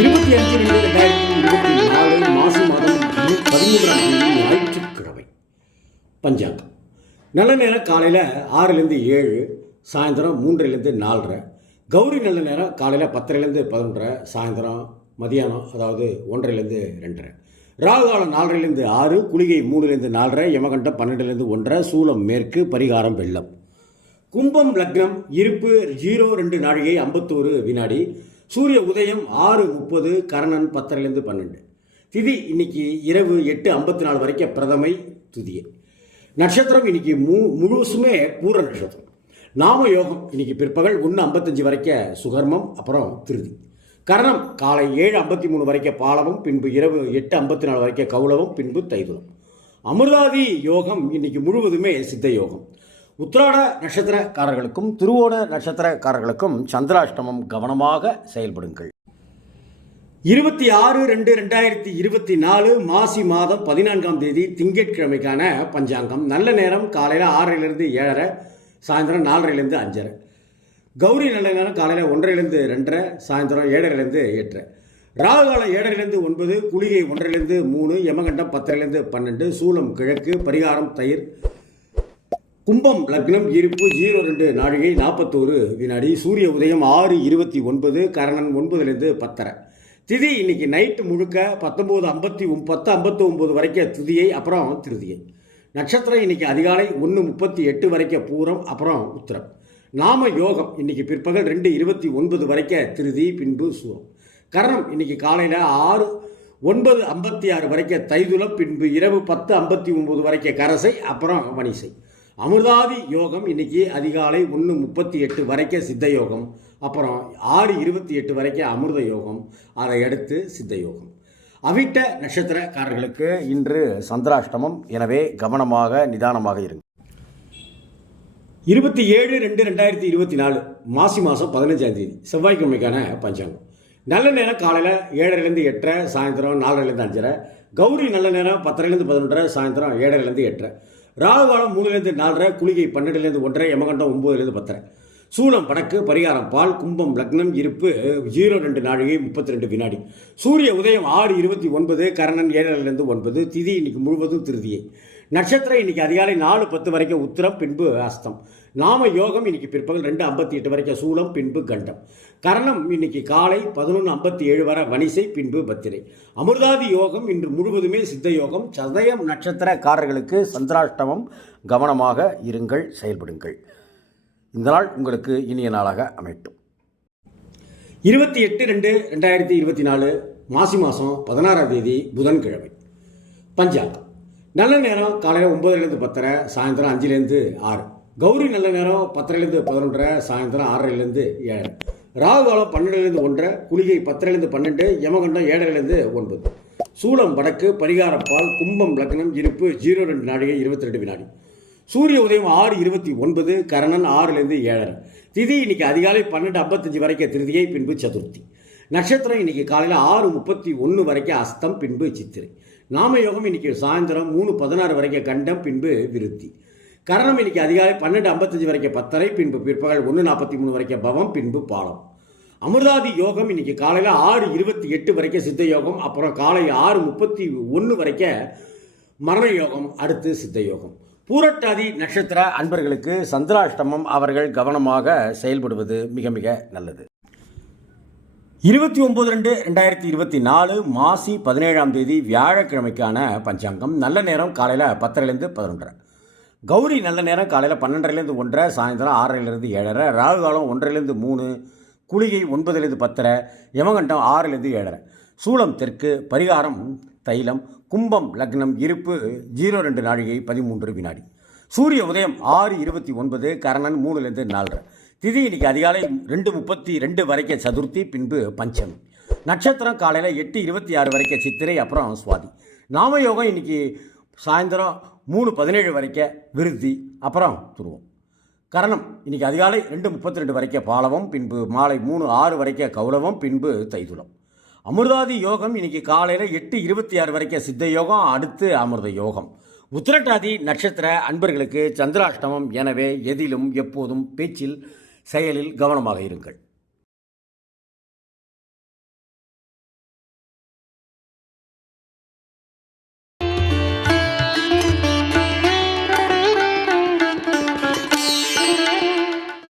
இருபத்தி அஞ்சு ரெண்டு ரெண்டாயிரத்தி இருபத்தி நாலு மாசி மாதம் பதிமூன்றாம் தேதி ஞாயிற்றுக்கிழமை பஞ்சாங்கம். நல்ல நேரம் காலையில் ஆறுலேருந்து ஏழு சாயந்தரம் மூன்றுலேருந்து நாலரை. கௌரி நல்ல நேரம் காலையில் பத்தரைலேருந்து பதினொன்றரை சாயந்தரம் மதியானம் அதாவது ஒன்றரைலேருந்து ரெண்டரை. ராகு காலம் நாலரைலேருந்து ஆறு குளிகை மூணுலேருந்து நாலரை யமகண்டம் பன்னெண்டுலேருந்து ஒன்றரை சூலம் மேற்கு பரிகாரம் வெள்ளம். கும்பம் லக்னம் இருப்பு ஜீரோ ரெண்டு நாழிகை ஐம்பத்தோரு வினாடி. சூரிய உதயம் ஆறு முப்பது கரணன் பத்தரைலேருந்து பன்னெண்டு. திதி இன்னைக்கு இரவு எட்டு ஐம்பத்தி நாலு வரைக்கும் பிரதமை துதியை. நட்சத்திரம் இன்னைக்கு மு முழுசுமே பூர நட்சத்திரம். நாம யோகம் இன்னைக்கு பிற்பகல் ஒன்று ஐம்பத்தஞ்சு வரைக்கும் சுகர்மம் அப்புறம் திருதி. கரணம் காலை ஏழு ஐம்பத்தி மூணு வரைக்கும் பாலவம் பின்பு இரவு எட்டு ஐம்பத்தி நாலு வரைக்கும் கௌளவம் பின்பு தைதுலம். அமிர்தாதி யோகம் இன்னைக்கு முழுவதுமே சித்த யோகம். உத்திராட நட்சத்திரக்காரர்களுக்கும் திருவோண நட்சத்திரக்காரர்களுக்கும் சந்திராஷ்டமம் கவனமாக செயல்படுங்கள். இருபத்தி ஆறு ரெண்டு ரெண்டாயிரத்தி இருபத்தி நாலு மாசி மாதம் பதினான்காம் தேதி திங்கட்கிழமைக்கான பஞ்சாங்கம். நல்ல நேரம் காலையில் ஆறரைலேருந்து ஏழரை சாயந்தரம் நாலரைலேருந்து அஞ்சரை. கௌரி நல்ல நேரம் காலையில் ஒன்றரைலேருந்து ரெண்டரை சாயந்தரம் ஏழரைலேருந்து எட்டரை. ராகு காலம் ஏழரைலேருந்து ஒன்பது குளிகை ஒன்றரைலேருந்து மூணு யமகண்டம் பத்தரைலேருந்து பன்னெண்டு சூளம் கிழக்கு பரிகாரம் தயிர் கும்பம் லக்னம் இருப்பு ஜீரோ ரெண்டு நாழிகை நாற்பத்தோரு வினாடி சூரிய உதயம் ஆறு இருபத்தி ஒன்பது கரணன் ஒன்பதுலேருந்து பத்தரை. திதி இன்னைக்கு நைட்டு முழுக்க பத்தொம்போது ஐம்பத்தி பத்து ஐம்பத்தி ஒம்பது வரைக்கும் துதியை அப்புறம் திருதியை. நட்சத்திரம் இன்னைக்கு அதிகாலை ஒன்று முப்பத்தி எட்டு வரைக்கும் பூரம் அப்புறம் உத்திரம். நாம யோகம் இன்னைக்கு பிற்பகல் ரெண்டு இருபத்தி ஒன்பது வரைக்கும் திருதி பின்பு சூரம். கரணம் இன்னைக்கு காலையில் ஆறு ஒன்பது ஐம்பத்தி ஆறு வரைக்கும் தைதுலம் பின்பு இரவு பத்து ஐம்பத்தி ஒம்பது வரைக்கும் கரசை அப்புறம் மணிசை அமிர்தாதி யோகம் இன்னைக்கு அதிகாலை ஒன்று முப்பத்தி எட்டு வரைக்கும் சித்த யோகம் அப்புறம் ஆறு இருபத்தி எட்டு வரைக்கும் அமிர்த யோகம் அதை அடுத்து சித்த யோகம். அவிட்ட நட்சத்திரக்காரர்களுக்கு இன்று சந்திராஷ்டமம். எனவே கவனமாக நிதானமாக இருங்க இருபத்தி ஏழு ரெண்டு ரெண்டாயிரத்தி இருபத்தி நாலு மாசி மாதம் பதினஞ்சாம் தேதி செவ்வாய்க்கிழமைக்கான பஞ்சாங்கம். நல்ல நேரம் காலையில் ஏழரைலேருந்து எட்டரை சாயந்தரம் நாலரைலேருந்து அஞ்சரை கௌரி நல்ல நேரம் பத்தரைலேருந்து பதினொன்றரை சாயந்தரம் ஏழரைலேருந்து எட்டரை. ராகு காலம் மூணுலேருந்து நாலரை குளிகை பன்னெண்டுலேருந்து ஒன்றரை யமகண்டம் ஒம்போதுலேருந்து பத்தரை. சூலம் வடக்கு பரிகாரம் பால் கும்பம் லக்னம் இருப்பு ஜீரோ ரெண்டு நாழிகை முப்பத்தி ரெண்டு வினாடி. சூரிய உதயம் ஆறு இருபத்தி ஒன்பது கரணன் ஏழிலிருந்து ஒன்பது திதி இன்னைக்கு முழுவதும் திருதியை. நட்சத்திரம் இன்னைக்கு அதிகாலை நாலு பத்து வரைக்கும் உத்திரம் பின்பு அஸ்தம். நாம யோகம் இன்னைக்கு பிற்பகல் ரெண்டு ஐம்பத்தி எட்டு வரைக்கும் சூலம் பின்பு கண்டம். கரணம் இன்னைக்கு காலை பதினொன்று ஐம்பத்தி ஏழு வரை வணிசை பின்பு பத்திரை. அமிர்தாதி யோகம் இன்று முழுவதுமே சித்த யோகம். சதயம் நட்சத்திரக்காரர்களுக்கு சந்திராஷ்டமம். கவனமாக இருங்கள் செயல்படுங்கள். இந்த நாள் உங்களுக்கு இனிய நாளாக அமைட்டும் இருபத்தி எட்டு ரெண்டு ரெண்டாயிரத்தி இருபத்தி நாலு மாசி மாதம் பதினாறாம் தேதி புதன்கிழமை. பஞ்சாங்கம். நல்ல நேரம் காலையில் ஒம்பதுலேருந்து பத்தரை சாயந்தரம் அஞ்சுலேருந்து ஆறு. கௌரி நல்ல நேரம் பத்தரைலேருந்து பதினொன்றரை சாயந்தரம் ஆறரைலேருந்து ஏழரை. ராகு காலம் பன்னெண்டுலேருந்து ஒன்றரை குளிகை பத்தரைலேருந்து பன்னெண்டு யமகண்டம் ஏழரைலேருந்து ஒன்பது. சூலம் வடக்கு பரிகாரம் பால் கும்பம் லக்னம் இருப்பு ஜீரோ ரெண்டு நாடிகை இருபத்தி ரெண்டு வினாடி. சூரிய உதயம் ஆறு இருபத்தி ஒன்பது கரணன் ஆறுலேருந்து ஏழரை. திதி இன்னைக்கு அதிகாலை பன்னெண்டு ஐம்பத்தஞ்சு வரைக்கும் திருதியை பின்பு சதுர்த்தி. நட்சத்திரம் இன்னைக்கு காலையில் ஆறு முப்பத்தி ஒன்று வரைக்கும் அஸ்தம் பின்பு சித்திரை. நாமயோகம் இன்னைக்கு சாயந்தரம் மூணு பதினாறு வரைக்கும் கண்டம் பின்பு விருத்தி. கரணம் இன்னைக்கு அதிகாலை பன்னெண்டு ஐம்பத்தஞ்சு வரைக்கும் பத்தரை பின்பு பிற்பகல் ஒன்று நாற்பத்தி மூணு வரைக்கும் பவம் பின்பு பாலம். அமிர்தாதி யோகம் இன்னைக்கு காலையில் ஆறு இருபத்தி எட்டு வரைக்கும் சித்த யோகம் அப்புறம் காலை ஆறு முப்பத்தி ஒன்று வரைக்கும் மரண யோகம் அடுத்து சித்த யோகம். பூரட்டாதி நட்சத்திர அன்பர்களுக்கு சந்திராஷ்டமம் அவர்கள் கவனமாக செயல்படுவது மிக மிக நல்லது. இருபத்தி ஒம்பது ரெண்டு ரெண்டாயிரத்தி இருபத்தி நாலு மாசி பதினேழாம் தேதி வியாழக்கிழமைக்கான பஞ்சாங்கம். நல்ல நேரம் காலையில் பத்தரைலேருந்து பதினொன்றரை. கௌரி நல்ல நேரம் காலையில் பன்னெண்டரைலேருந்து ஒன்றரை சாயந்தரம் ஆறரைலேருந்து ஏழரை ராகு காலம் ஒன்றரைலேருந்து மூணு குளிகை ஒன்பதுலேருந்து பத்தரை யமகண்டம் ஆறுலேருந்து ஏழரை. சூளம் தெற்கு பரிகாரம் தைலம் கும்பம் லக்னம் இருப்பு ஜீரோ ரெண்டு நாழிகை பதிமூன்று வினாடி. சூரிய உதயம் ஆறு இருபத்தி ஒன்பது கரணன் மூணுலேருந்து நாலரை. திதி இன்னைக்கு அதிகாலை ரெண்டு முப்பத்தி ரெண்டு வரைக்கும் சதுர்த்தி பின்பு பஞ்சமி. நட்சத்திரம் காலையில் எட்டு இருபத்தி ஆறு வரைக்கும் சித்திரை அப்புறம் சுவாதி. நாமயோகம் இன்னைக்கு சாயந்தரம் மூணு பதினேழு வரைக்கும் விருத்தி அப்புறம் துருவம். கரணம் இன்னைக்கு அதிகாலை ரெண்டு முப்பத்தி ரெண்டு வரைக்கும் பாலவம் பின்பு மாலை மூணு ஆறு வரைக்கும் கௌரவம் பின்பு தைதுளம் அமிர்தாதி யோகம் இன்னைக்கு காலையில் எட்டு இருபத்தி ஆறு வரைக்கும் சித்த யோகம் அடுத்து அமிர்த யோகம். உத்திரட்டாதி நட்சத்திர அன்பர்களுக்கு சந்திராஷ்டமம் எனவே எதிலும் எப்போதும் பேச்சில் செயலில் கவனமாக இருங்கள்.